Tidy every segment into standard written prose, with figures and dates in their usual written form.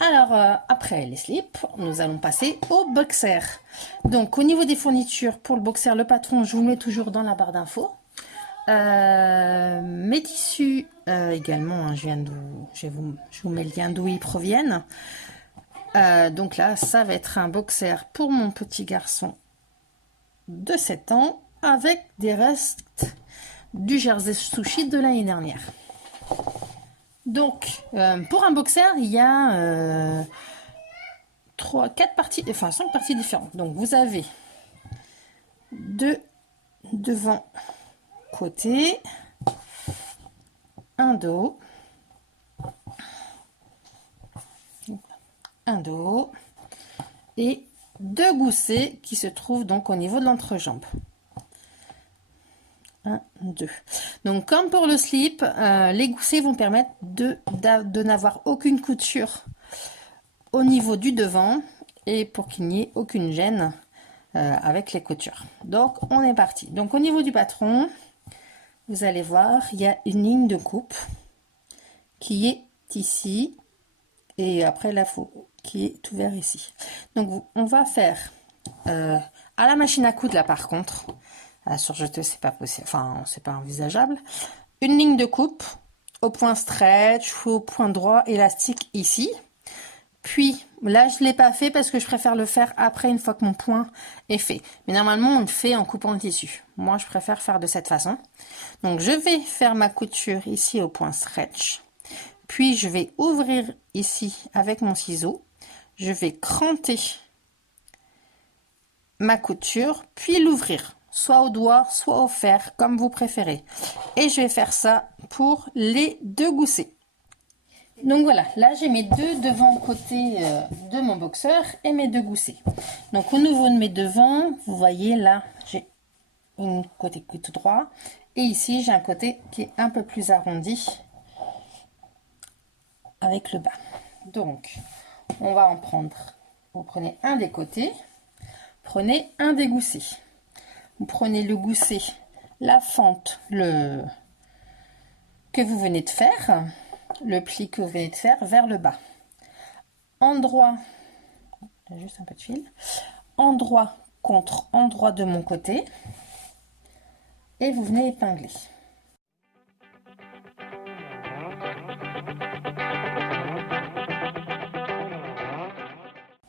Alors, après les slips, nous allons passer au boxer. Donc, au niveau des fournitures, pour le boxer, le patron, je vous mets toujours dans la barre d'infos. Mes tissus également, hein, je vous mets le lien d'où ils proviennent. Donc là, ça va être un boxer pour mon petit garçon de 7 ans avec des restes du jersey sushi de l'année dernière. Donc, pour un boxer, il y a 4 parties, enfin 5 parties différentes. Donc, vous avez 2 devant côté, un dos, et 2 goussets qui se trouvent donc au niveau de l'entrejambe. 1, 2. Donc, comme pour le slip, les goussets vont permettre de n'avoir aucune couture au niveau du devant et pour qu'il n'y ait aucune gêne avec les coutures. Donc, on est parti. Donc, au niveau du patron, vous allez voir, il y a une ligne de coupe qui est ici et après la qui est ouvert ici. Donc, on va faire à la machine à coudre là par contre. À la surjeteuse, c'est pas possible, enfin, c'est pas envisageable. Une ligne de coupe au point stretch ou au point droit élastique ici. Puis, là, je ne l'ai pas fait parce que je préfère le faire après, une fois que mon point est fait. Mais normalement, on le fait en coupant le tissu. Moi, je préfère faire de cette façon. Donc, je vais faire ma couture ici au point stretch. Puis, je vais ouvrir ici avec mon ciseau. Je vais cranter ma couture, puis l'ouvrir. Soit au doigt, soit au fer, comme vous préférez. Et je vais faire ça pour les 2 goussets. Donc voilà, là j'ai mes 2 devant côté de mon boxeur et mes 2 goussets. Donc au niveau de mes devants, vous voyez là, j'ai un côté tout droit. Et ici, j'ai un côté qui est un peu plus arrondi avec le bas. Donc, on va en prendre. Vous prenez un des côtés, prenez un des goussets. Vous prenez le gousset, la fente que vous venez de faire, le pli que vous venez de faire vers le bas. Endroit, juste un peu de fil, endroit contre endroit de mon côté, et vous venez épingler.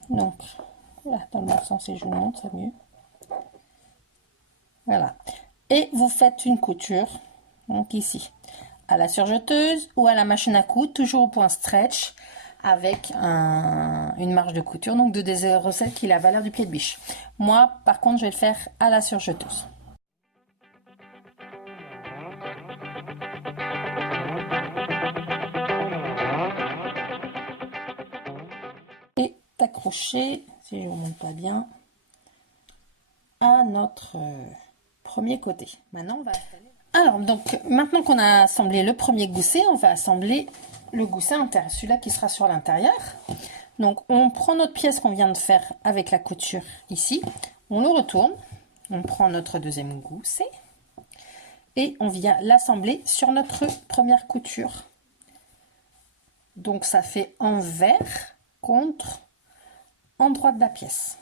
Donc, là, dans le bon sens, et je vous montre, c'est mieux. Voilà. Et vous faites une couture, donc ici, à la surjeteuse ou à la machine à coudre, toujours au point stretch, avec une marge de couture, donc de des recettes qui a la valeur du pied de biche. Moi, par contre, je vais le faire à la surjeteuse. Et accrocher, si je ne vous montre pas bien, à notre premier côté. Maintenant, on va installer. Alors, donc, maintenant qu'on a assemblé le premier gousset, on va assembler le gousset intérieur, celui-là qui sera sur l'intérieur. Donc, on prend notre pièce qu'on vient de faire avec la couture ici, on le retourne, on prend notre deuxième gousset et on vient l'assembler sur notre première couture. Donc, ça fait envers contre endroit de la pièce.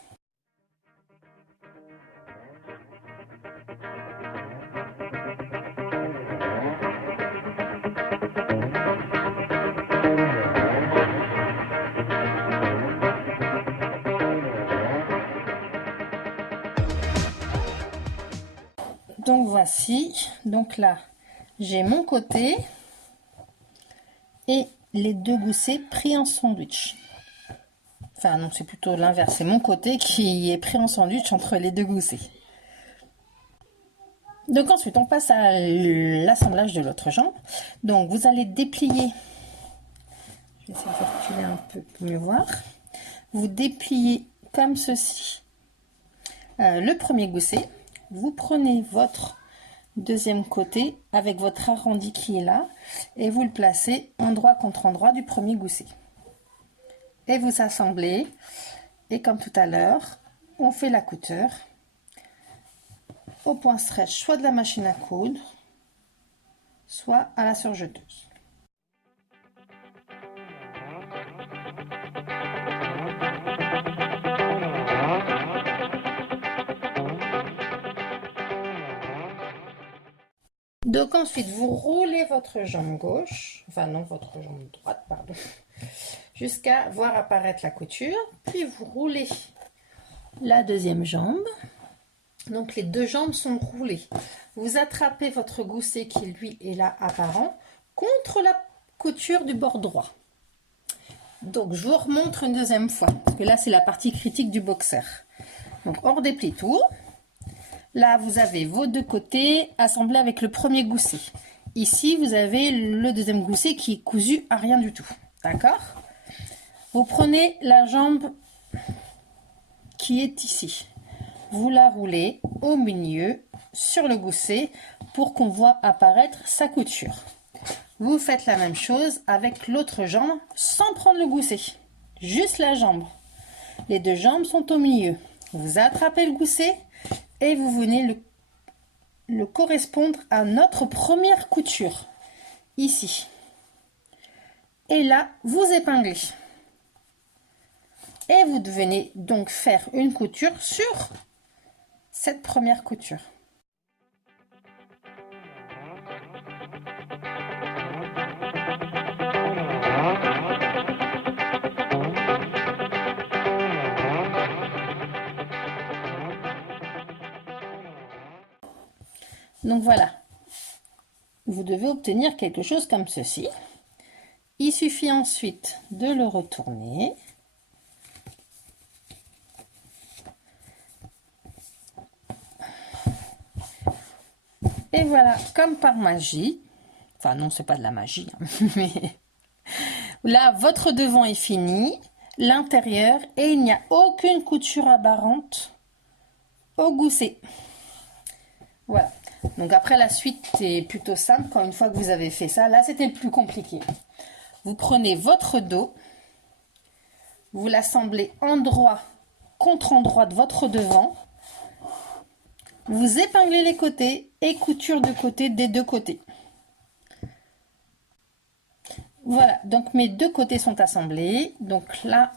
Donc voici, donc là j'ai mon côté et les 2 goussets pris en sandwich. Enfin non, c'est plutôt l'inverse, c'est mon côté qui est pris en sandwich entre les 2 goussets. Donc ensuite on passe à l'assemblage de l'autre jambe. Donc vous allez déplier, je vais essayer de reculer un peu pour mieux voir. Vous dépliez comme ceci le premier gousset. Vous prenez votre deuxième côté avec votre arrondi qui est là et vous le placez endroit contre endroit du premier gousset. Et vous assemblez et comme tout à l'heure, on fait la couture au point stretch, soit de la machine à coudre, soit à la surjeteuse. Donc ensuite, vous roulez votre jambe gauche, enfin non, votre jambe droite, pardon, jusqu'à voir apparaître la couture. Puis vous roulez la deuxième jambe. Donc les deux jambes sont roulées. Vous attrapez votre gousset qui lui est là apparent contre la couture du bord droit. Donc je vous remontre une deuxième fois, parce que là c'est la partie critique du boxer. Donc on redéplie tout. Là vous avez vos deux côtés assemblés avec le premier gousset. Ici vous avez le deuxième gousset qui est cousu à rien du tout. D'accord? Vous prenez la jambe qui est ici. Vous la roulez au milieu sur le gousset pour qu'on voit apparaître sa couture. Vous faites la même chose avec l'autre jambe sans prendre le gousset, juste la jambe. Les deux jambes sont au milieu. Vous attrapez le gousset et vous venez le correspondre à notre première couture, ici. Et là, vous épinglez. Et vous venez donc faire une couture sur cette première couture. Donc voilà, vous devez obtenir quelque chose comme ceci. Il suffit ensuite de le retourner. Et voilà, comme par magie, enfin non, c'est pas de la magie, hein, mais là, votre devant est fini, l'intérieur, et il n'y a aucune couture apparente au gousset. Voilà. Donc après, la suite est plutôt simple. Quand une fois que vous avez fait ça, là, c'était le plus compliqué. Vous prenez votre dos, vous l'assemblez endroit contre endroit de votre devant, vous épinglez les côtés et couture de côté des deux côtés. Voilà, donc mes deux côtés sont assemblés. Donc là,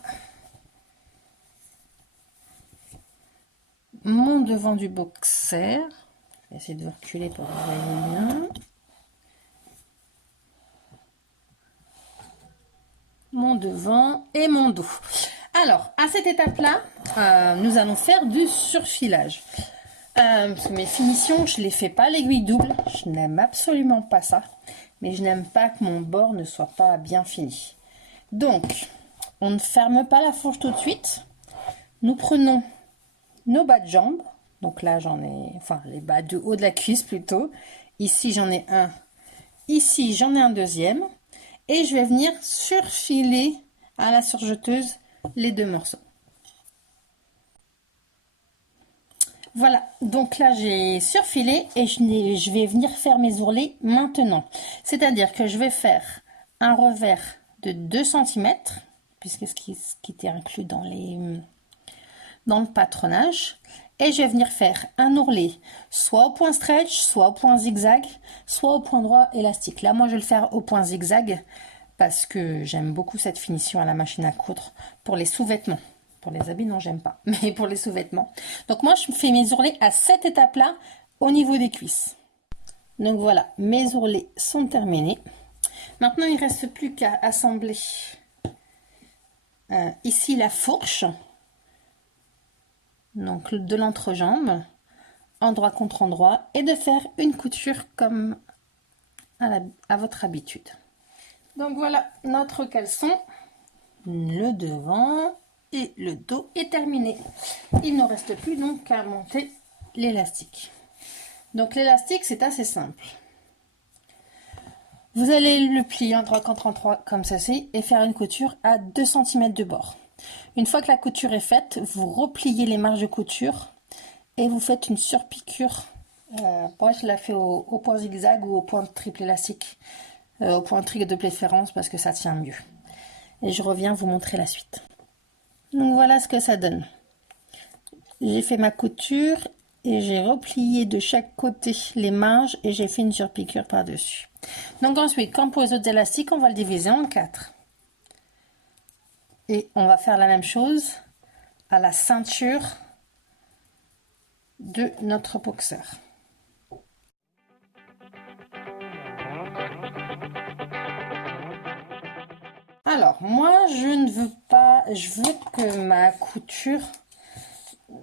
mon devant du boxer. Je vais essayer de vous reculer pour que vous voyez bien. Mon devant et mon dos. Alors, à cette étape-là, nous allons faire du surfilage. Parce que mes finitions, je ne les fais pas à l'aiguille double. Je n'aime absolument pas ça. Mais je n'aime pas que mon bord ne soit pas bien fini. Donc, on ne ferme pas la fourche tout de suite. Nous prenons nos bas de jambes. Donc là, j'en ai, enfin, les bas du haut de la cuisse plutôt. Ici, j'en ai un. Ici, j'en ai un deuxième. Et je vais venir surfiler à la surjeteuse les deux morceaux. Voilà, donc là j'ai surfilé et je vais venir faire mes ourlets maintenant. C'est-à-dire que je vais faire un revers de 2 cm, puisque ce qui était inclus dans le patronage. Et je vais venir faire un ourlet, soit au point stretch, soit au point zigzag, soit au point droit élastique. Là, moi, je vais le faire au point zigzag parce que j'aime beaucoup cette finition à la machine à coudre pour les sous-vêtements. Pour les habits, non, j'aime pas, mais pour les sous-vêtements. Donc moi, je fais mes ourlets à cette étape-là au niveau des cuisses. Donc voilà, mes ourlets sont terminés. Maintenant, il ne reste plus qu'à assembler ici la fourche. Donc de l'entrejambe, endroit contre endroit, et de faire une couture comme à votre habitude. Donc voilà, notre caleçon, le devant et le dos est terminé. Il ne reste plus donc qu'à monter l'élastique. Donc l'élastique, c'est assez simple. Vous allez le plier endroit contre endroit comme ceci et faire une couture à 2 cm de bord. Une fois que la couture est faite, vous repliez les marges de couture et vous faites une surpiqûre. Moi, je la fais au point zigzag ou au point triple élastique, au point triple de préférence parce que ça tient mieux. Et je reviens vous montrer la suite. Donc voilà ce que ça donne. J'ai fait ma couture et j'ai replié de chaque côté les marges et j'ai fait une surpiqûre par-dessus. Donc ensuite, comme pour les autres élastiques, on va le diviser en 4. Et on va faire la même chose à la ceinture de notre boxer. Alors, moi, je ne veux pas... Je veux que ma couture...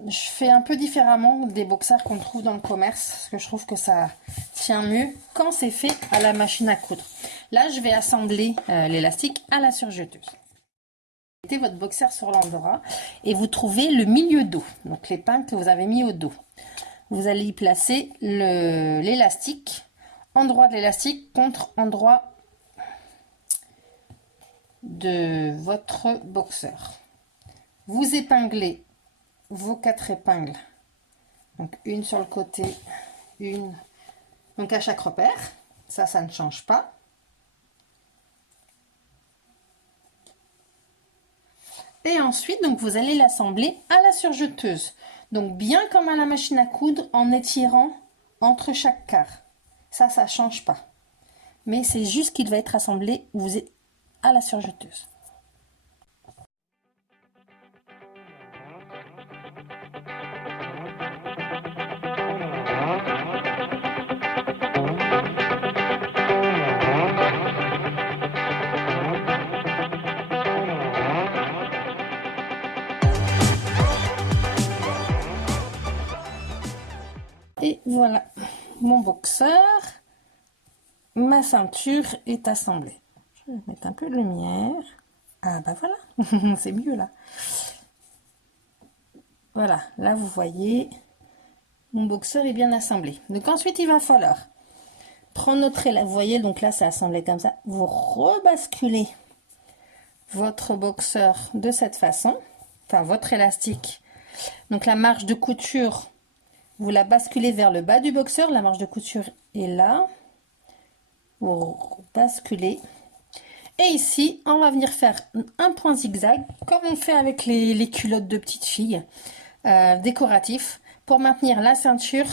Je fais un peu différemment des boxers qu'on trouve dans le commerce, parce que je trouve que ça tient mieux quand c'est fait à la machine à coudre. Là, je vais assembler l'élastique à la surjeteuse. Vous mettez votre boxer sur l'endroit et vous trouvez le milieu dos, donc l'épingle que vous avez mis au dos. Vous allez y placer l'élastique, endroit de l'élastique contre endroit de votre boxer. Vous épinglez vos 4 épingles, donc une sur le côté, une donc à chaque repère, ça ne change pas. Et ensuite donc vous allez l'assembler à la surjeteuse, donc bien comme à la machine à coudre, en étirant entre chaque quart. Ça change pas, mais c'est juste qu'il va être assemblé à la surjeteuse. Et voilà, mon boxer, ma ceinture est assemblée. Je vais mettre un peu de lumière. Ah bah voilà, c'est mieux là. Voilà, là vous voyez, mon boxer est bien assemblé. Donc ensuite il va falloir prendre notre élastique. Vous voyez, donc là c'est assemblé comme ça. Vous rebasculez votre boxer de cette façon, enfin votre élastique. Donc la marge de couture, vous la basculez vers le bas du boxer, la marge de couture est là, vous basculez, et ici on va venir faire un point zigzag comme on fait avec les culottes de petites filles décoratifs pour maintenir la ceinture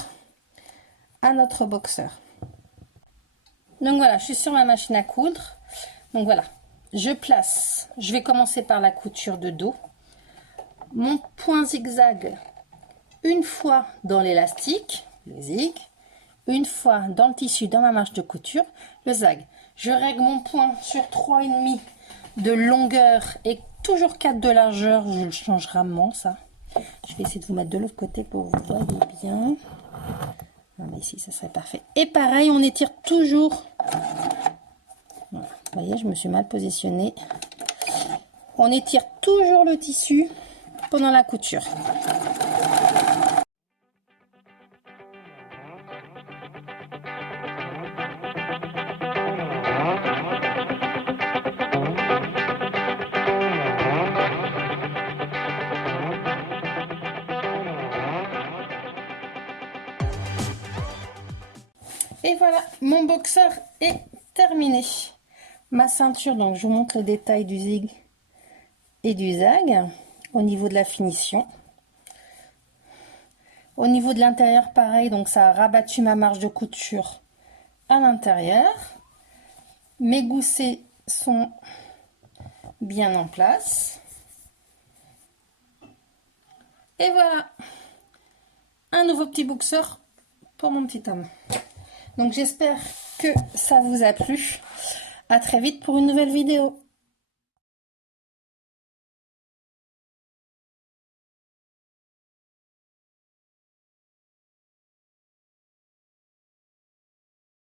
à notre boxer. Donc voilà, je suis sur ma machine à coudre, donc voilà, je vais commencer par la couture de dos, mon point zigzag une fois dans l'élastique, le zig, une fois dans le tissu, dans ma marge de couture, le zag. Je règle mon point sur 3,5 de longueur et toujours 4 de largeur. Je le change rarement, ça. Je vais essayer de vous mettre de l'autre côté pour que vous voyez bien. Non, mais ici, ça serait parfait. Et pareil, on étire toujours. Voilà. Vous voyez, je me suis mal positionnée. On étire toujours le tissu pendant la couture. Et voilà, mon boxer est terminé. Ma ceinture, donc je vous montre le détail du zig et du zag au niveau de la finition. Au niveau de l'intérieur, pareil, donc ça a rabattu ma marge de couture à l'intérieur. Mes goussets sont bien en place. Et voilà, un nouveau petit boxer pour mon petit homme. Donc j'espère que ça vous a plu. À très vite pour une nouvelle vidéo.